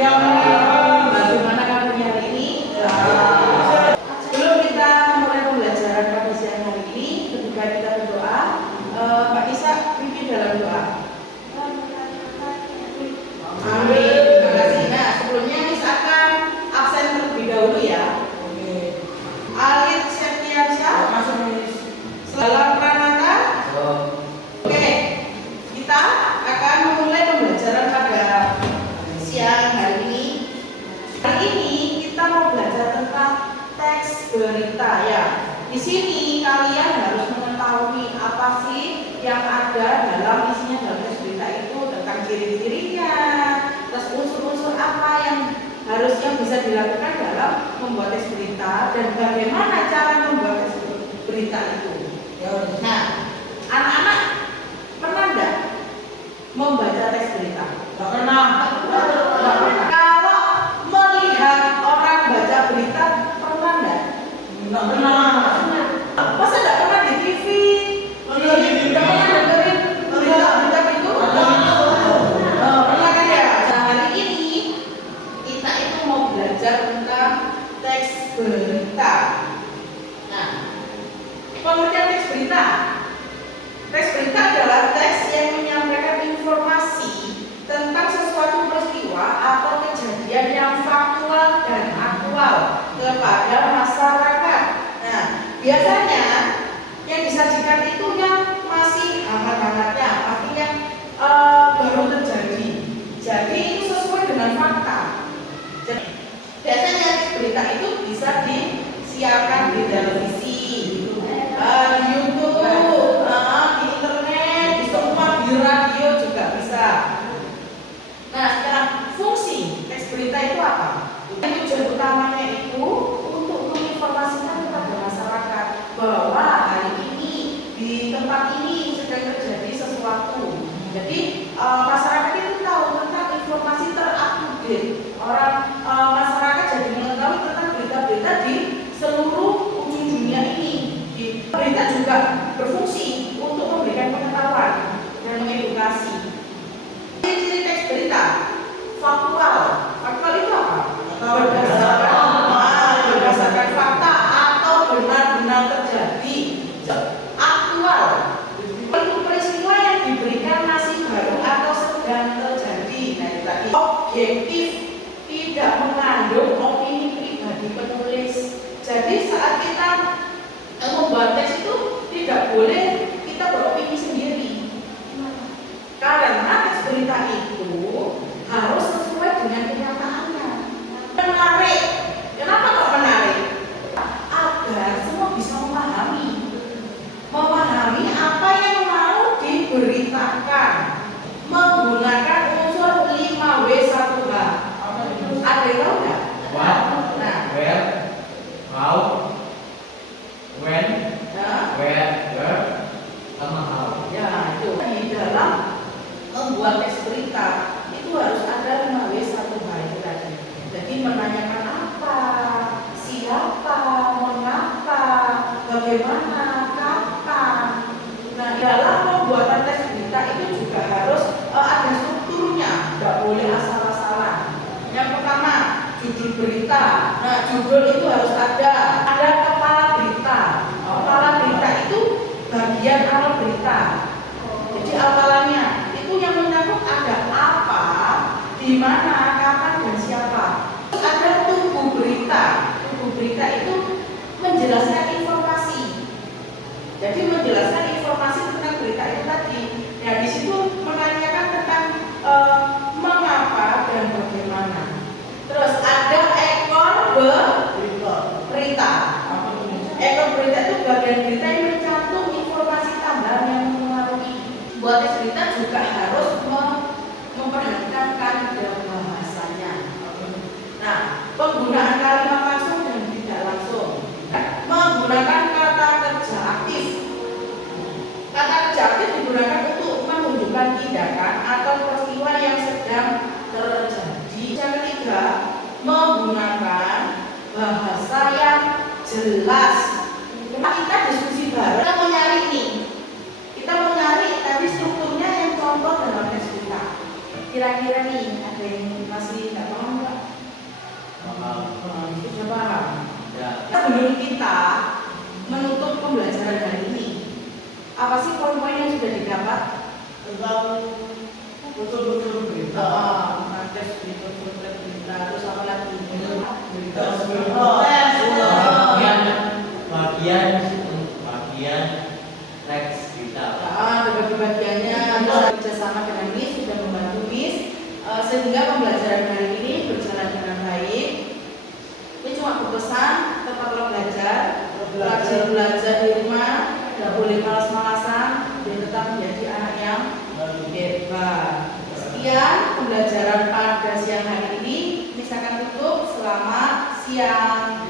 Bagaimana kabarnya hari ini? Sebelum kita mulai pembelajaran pada siang hari ini, ketika kita berdoa, Pak Isa pimpin dalam doa. Amin. Terima kasih. Nah, sebelumnya Isa akan absen terlebih dahulu ya. Alit Septiansyah. Selamat Pranata. Oke, kita akan memulai pembelajaran pada siang hari ini. Hari ini kita mau belajar tentang teks berita ya. Di sini kalian harus mengetahui apa sih yang ada dalam isinya dalam teks berita itu, tentang ciri-cirinya, terus unsur-unsur apa yang harusnya bisa dilakukan dalam membuat teks berita dan bagaimana cara membuat teks berita itu. Nah, anak-anak pernah enggak membaca teks berita? Enggak pernah. Kalau melihat orang baca berita pernah enggak? Enggak pernah. Masa enggak pernah di TV? Enggak pernah dengerin berita itu? Pernah kan ya? Nah, hari ini kita itu mau belajar tentang teks berita. Nah, pengertian teks berita. Teks berita adalah teks yang menyampaikan informasi tentang sesuatu peristiwa atau kejadian yang faktual dan aktual kepada masyarakat. Nah, biasanya yang disajikan itu yang masih hangat-hangatnya, artinya baru terjadi. Jadi itu sesuai dengan fakta. Jadi, biasanya teks berita itu bisa disiarkan di televisi, di YouTube, di internet, di semua, di radio juga bisa. Nah, sekarang fungsi teks berita itu apa? Tujuan utamanya itu untuk menginformasikan kepada masyarakat bahwa hari ini di tempat ini sedang terjadi sesuatu. Jadi masyarakat itu tahu tentang informasi terupdate. Masyarakat jadi mengetahui tentang berita-berita di seluruh ujung dunia ini. Berita juga berfungsi untuk memberikan pengetahuan dan mengedukasi. Ciri-ciri teks berita faktual. Faktual itu apa? Berdasarkan fakta atau benar-benar terjadi. Aktual itu peristiwa yang diberikan masih baru atau sedang terjadi. Nah, itu tadi. Objektif, tidak mengandung opini pribadi penulis. Jadi saat kita membuat teks itu tidak boleh kita beropini sendiri. Karena teks berita itu harus sesuai dengan kenyataannya. Menarik. Kenapa kok menarik? Agar semua bisa memahami apa yang mau diberitakan menggunakan unsur 5W1H. Ada yang tahu nggak? What? Nah, Where? How? When? Where? Sama how? Ya, itu di dalam membuat teks berita itu harus ada 5W1H itu tadi. Jadi menanyakan apa, siapa, mengapa, bagaimana, kapan. Nah, dalam pembuatan teks berita itu juga harus ada strukturnya, nggak boleh asal-asalan. Yang pertama, judul berita. Nah, judul itu harus ada kepala berita. Kepala berita itu bagian awal berita. Jadi awalannya itu yang menyangkut ada apa, di mana, kapan, dan siapa. Terus ada tubuh berita. Tubuh berita itu menjelaskan informasi. Jadi menjelaskan informasi tentang berita itu tadi. Nah, di situ menanyakan tentang mengapa dan bagaimana. Terus ada ekor berita. Ekor berita itu bagian berita yang mencantum informasi tambahan yang mempengaruhi. Buat teks berita juga harus memperhatikan kaidah bahasanya. Nah, penggunaan kalimat langsung dan tidak langsung. Menggunakan kata kerja aktif. Kata kerja aktif digunakan untuk menunjukkan tindakan atau peristiwa yang sedang terjadi. Yang ketiga, menggunakan bahasa yang jelas. Kita diskusi bareng, kita mau nyari nih. Kita mau nyari tadi strukturnya yang contoh dalam teks berita. Kira-kira nih ada yang masih nggak paham betul berita. Mantes betul berita. Terus apa lagi? Berita Tes. bagian teks berita. Ada bagi-bagiannya. Bisa kerjasama dengan Miss, sudah membantu Miss, sehingga pembelajaran hari ini berjalan dengan baik. Ini cuma berpesan tetaplah belajar, rajin belajar di rumah, tidak boleh malas-malasan, dan tetap menjadi anak yang hebat. Sekian pembelajaran pada siang hari ini. Miss akan tutup. Selamat siang.